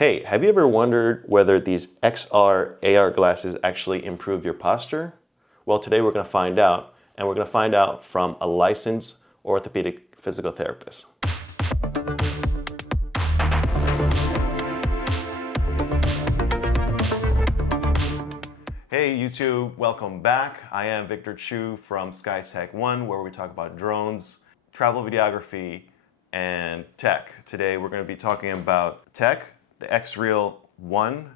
Hey, have you ever wondered whether these XR AR glasses actually improve your posture? Well, today we're going to find out, and we're going to find out from a licensed orthopedic physical therapist. Hey YouTube, welcome back. I am Victor Chu from Xreal One, where we talk about drones, travel videography, and tech. Today we're going to be talking about tech, the Xreal One,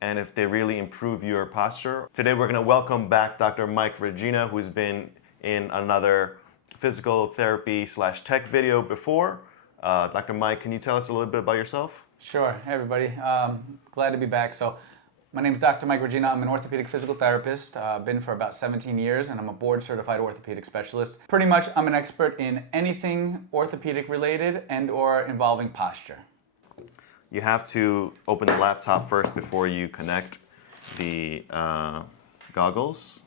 and if they really improve your posture. Today we're going to welcome back Dr. Mike Regina, who's been in another physical therapy / tech video before. Dr. Mike, can you tell us a little bit about yourself? Sure. Hey everybody, glad to be back. So my name is Dr. Mike Regina. I'm an orthopedic physical therapist. Been for about 17 years, and I'm a board certified orthopedic specialist. Pretty much I'm an expert in anything orthopedic related and or involving posture. You have to open the laptop first before you connect the goggles.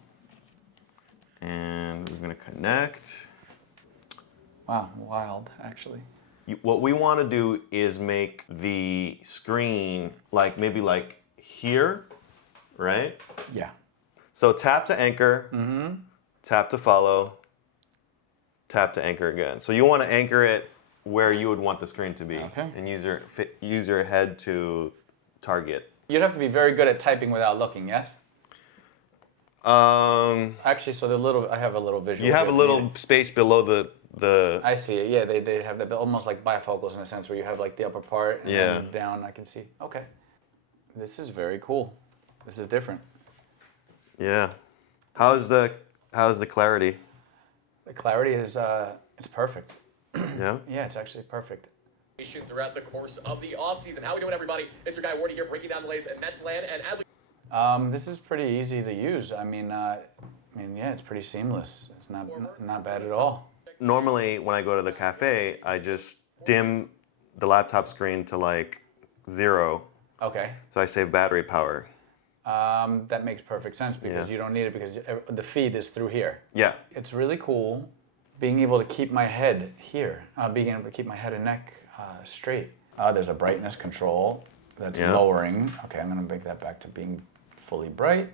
And we're going to connect. Wow, wild, actually. What we want to do is make the screen maybe here, right? Yeah. So tap to anchor, tap to follow, tap to anchor again. So you want to anchor it where you would want the screen to be, okay, and use your head to target. You'd have to be very good at typing without looking, yes? Actually, so I have a little visual. You have a little space below the. I see it. Yeah, they have that almost like bifocals in a sense, where you have like the upper part and then down. I can see. Okay, this is very cool. This is different. Yeah. How's the clarity? The clarity is it's perfect. Yeah. Yeah, it's actually perfect. Throughout the course of the offseason. How we doing, everybody? It's your guy Wardy here, breaking down the latest at Mets land. And as we this is pretty easy to use. I mean, yeah, it's pretty seamless. It's not bad at all. Normally, when I go to the cafe, I just dim the laptop screen to 0. Okay. So I save battery power. That makes perfect sense because you don't need it because the feed is through here. Yeah. It's really cool being able to keep my head here, being able to keep my head and neck straight. There's a brightness control that's lowering. Okay, I'm gonna make that back to being fully bright.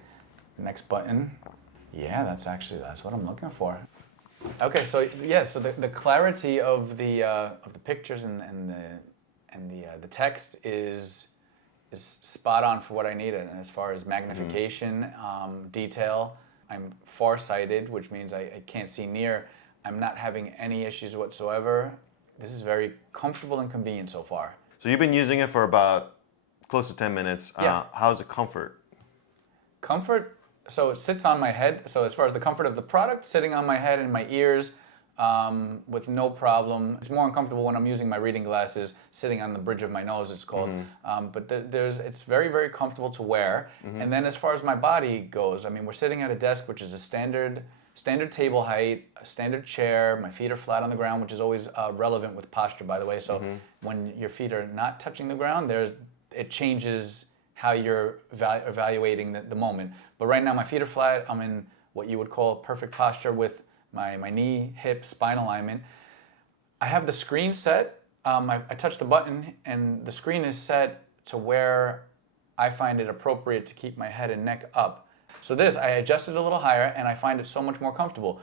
Next button. Yeah, that's what I'm looking for. Okay, so yeah, so the clarity of the pictures and the text is spot on for what I needed. And as far as magnification, detail, I'm farsighted, which means I can't see near. I'm not having any issues whatsoever. This is very comfortable and convenient so far. So you've been using it for about close to 10 minutes. Yeah. How's the comfort? Comfort, so it sits on my head. So as far as the comfort of the product, sitting on my head and my ears with no problem. It's more uncomfortable when I'm using my reading glasses, sitting on the bridge of my nose, it's called. But it's very, very comfortable to wear. And then as far as my body goes, I mean, we're sitting at a desk, which is a standard table height, a standard chair. My feet are flat on the ground, which is always relevant with posture, by the way. So when your feet are not touching the ground, it changes how you're evaluating the moment. But right now, my feet are flat. I'm in what you would call perfect posture with my knee, hip, spine alignment. I have the screen set. I touch the button, and the screen is set to where I find it appropriate to keep my head and neck up. So I adjusted a little higher, and I find it so much more comfortable.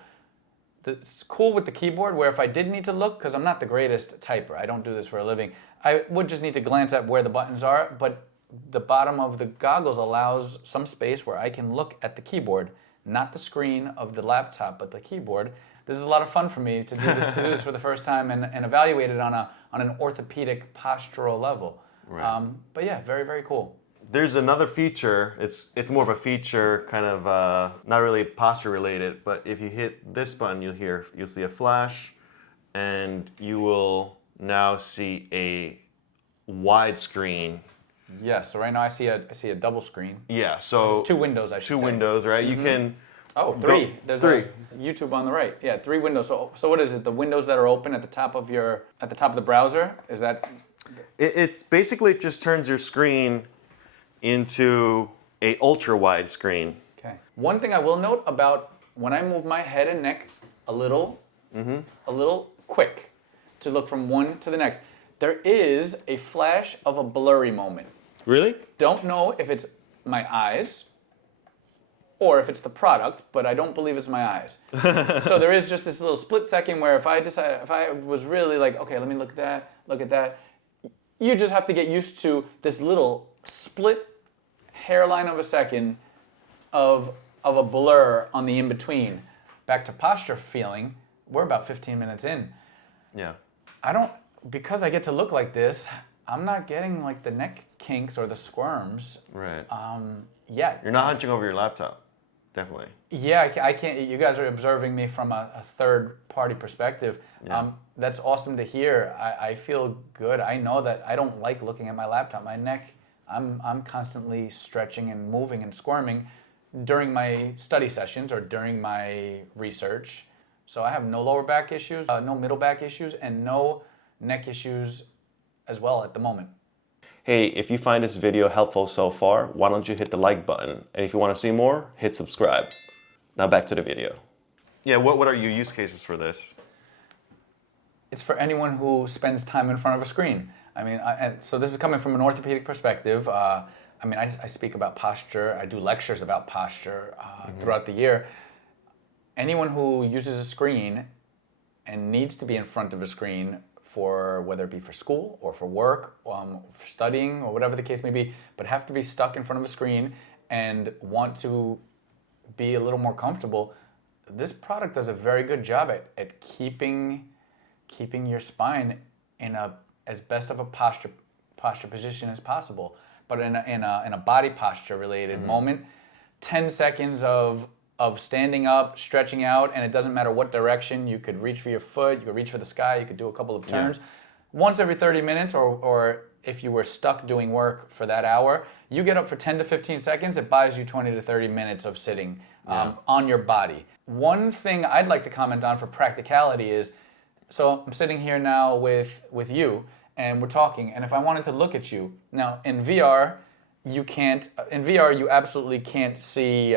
It's cool with the keyboard, where if I did need to look, because I'm not the greatest typer, I don't do this for a living, I would just need to glance at where the buttons are, but the bottom of the goggles allows some space where I can look at the keyboard, not the screen of the laptop, but the keyboard. This is a lot of fun for me to do this for the first time and evaluate it on an orthopedic postural level. Right. But yeah, very, very cool. There's another feature. It's more of a feature, kind of not really posture related. But if you hit this button, you'll see a flash, and you will now see a wide screen. Yeah. So right now I see a double screen. Yeah. So 2 windows, I should say. 2 windows, right? You can. Oh, 3. There's 3. a YouTube on the right. Yeah, 3 windows. So what is it? The windows that are open at the top of the browser? Is that? It's basically just turns your screen into a ultra wide screen. Okay. One thing I will note about when I move my head and neck a little quick to look from one to the next, There is a flash of a blurry moment. Really? Don't know if it's my eyes or if it's the product, but I don't believe it's my eyes. So there is just this little split second where if I was really like, okay, let me look at that, you just have to get used to this little split hairline of a second of a blur on the in-between. Back to posture feeling, we're about 15 minutes in. Yeah. Because I get to look like this, I'm not getting like the neck kinks or the squirms. Right. Yet. You're not hunching over your laptop. Definitely. Yeah, I can't. You guys are observing me from a third-party perspective. Yeah. That's awesome to hear. I feel good. I know that I don't like looking at my laptop. My neck, I'm constantly stretching and moving and squirming during my study sessions or during my research. So I have no lower back issues, no middle back issues, and no neck issues as well at the moment. Hey, if you find this video helpful so far, why don't you hit the like button? And if you want to see more, hit subscribe. Now back to the video. Yeah, what are your use cases for this? It's for anyone who spends time in front of a screen. I mean, and so this is coming from an orthopedic perspective. I speak about posture. I do lectures about posture throughout the year. Anyone who uses a screen and needs to be in front of a screen for whether it be for school or for work, for studying or whatever the case may be, but have to be stuck in front of a screen and want to be a little more comfortable, this product does a very good job at keeping your spine in as best of a posture position as possible, but in a body posture related moment. 10 seconds of standing up, stretching out, and it doesn't matter what direction. You could reach for your foot, you could reach for the sky, you could do a couple of turns. Once every 30 minutes, or if you were stuck doing work for that hour, you get up for 10 to 15 seconds, it buys you 20 to 30 minutes of sitting on your body. One thing I'd like to comment on for practicality is, so I'm sitting here now with you, and we're talking, and if I wanted to look at you, now in VR, you absolutely can't see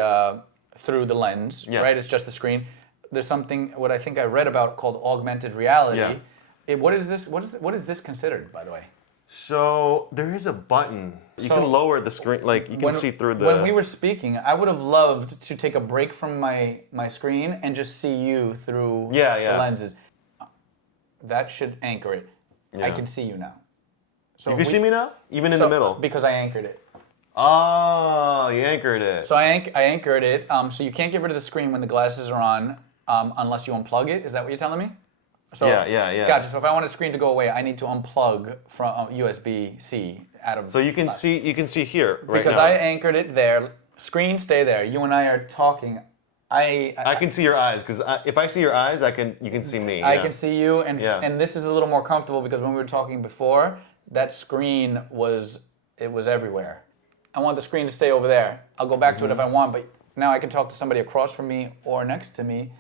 through the lens, right? It's just the screen. There's something, what I think I read about called augmented reality. Yeah. What is this considered, by the way? So there is a button. You can lower the screen, like you can see through the... When we were speaking, I would have loved to take a break from my screen and just see you through the lenses. That should anchor it. I can see you now. So you can see me now? Even in the middle? Because I anchored it. Oh, you anchored it. So I anchored it, so you can't get rid of the screen when the glasses are on unless you unplug it. Is that what you're telling me? So, yeah. Gotcha. So if I want a screen to go away, I need to unplug from USB-C out of. So you can see here right because now. I anchored it there. Screen, stay there. You and I are talking. I can see your eyes because if I see your eyes, you can see me. I can see you, and this is a little more comfortable because when we were talking before, that screen was everywhere. I want the screen to stay over there. I'll go back to it if I want, but now I can talk to somebody across from me or next to me,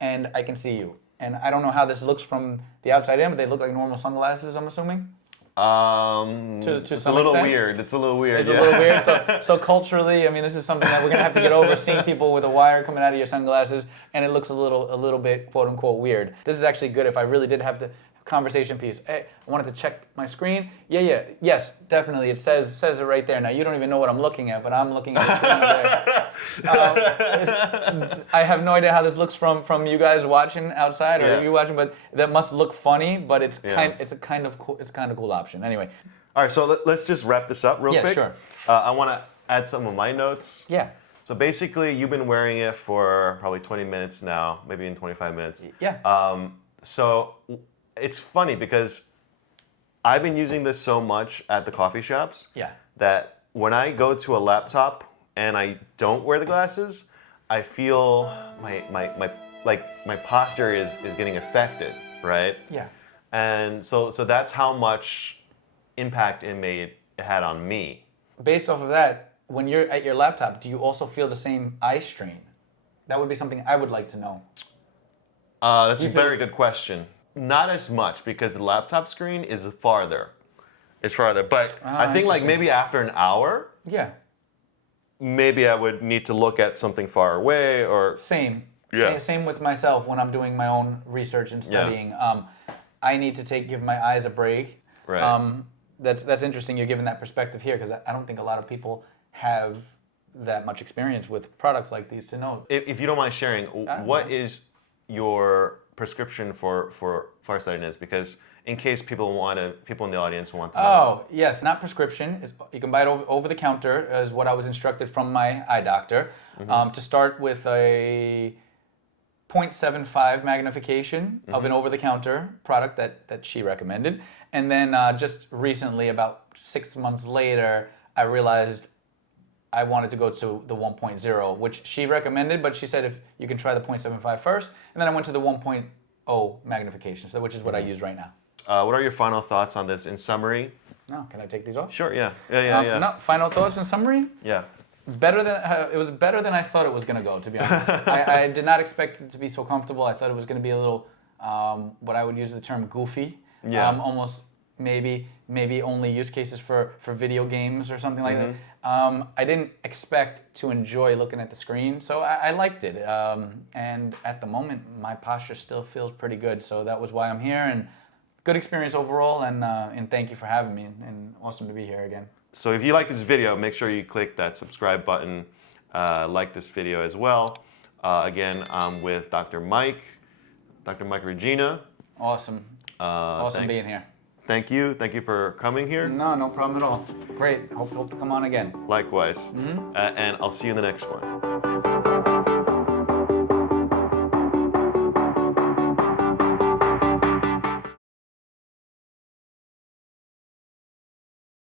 and I can see you. And I don't know how this looks from the outside in, but they look like normal sunglasses, I'm assuming? It's a little weird. It's a little weird. It's a little weird. So culturally, I mean, this is something that we're gonna have to get over. Seeing people with a wire coming out of your sunglasses, and it looks a little bit quote unquote weird. This is actually good if I really did have to conversation piece. Hey, I wanted to check my screen. Yes, definitely. It says it right there. Now you don't even know what I'm looking at, but I'm looking at the screen there. I have no idea how this looks from you guys watching outside or you watching, but that must look funny. But it's a kind of cool option. Anyway. All right, so let's just wrap this up real quick. Sure. I want to add some of my notes. Yeah. So basically, you've been wearing it for probably 20 minutes now, maybe in 25 minutes. Yeah. So it's funny because I've been using this so much at the coffee shops that when I go to a laptop and I don't wear the glasses, I feel my posture is getting affected, right? Yeah. And so that's how much impact it had on me. Based off of that, when you're at your laptop, do you also feel the same eye strain? That would be something I would like to know. That's a very good question. Not as much because the laptop screen is farther. It's farther, but I think like maybe after an hour, maybe I would need to look at something far away or same with myself when I'm doing my own research and studying. I need to give my eyes a break. Right. That's interesting. You're giving that perspective here because I don't think a lot of people have that much experience with products like these to know. If you don't mind sharing, what is your prescription for farsightedness? Because in case people in the audience want to know. Oh, yes, not prescription. You can buy it over the counter, is what I was instructed from my eye doctor. To start with a 0.75 magnification of an over-the-counter product that she recommended. And then just recently, about 6 months later, I realized I wanted to go to the 1.0, which she recommended, but she said if you can try the 0.75 first, and then I went to the 1.0 magnification, so which is what I use right now. What are your final thoughts on this in summary? No, can I take these off? Sure, yeah. No, final thoughts in summary? Yeah. Better than it was better than I thought it was gonna go. To be honest, I did not expect it to be so comfortable. I thought it was gonna be a little, what I would use the term goofy. Yeah. Almost maybe only use cases for video games or something like that. I didn't expect to enjoy looking at the screen, so I liked it. And at the moment, my posture still feels pretty good. So that was why I'm here, and good experience overall. And thank you for having me. And awesome to be here again. So if you like this video, make sure you click that subscribe button, like this video as well. Again, I'm with Dr. Mike Regina. Awesome. Awesome being here. Thank you for coming here. No problem at all. Great. Hope to come on again. Likewise. And I'll see you in the next one.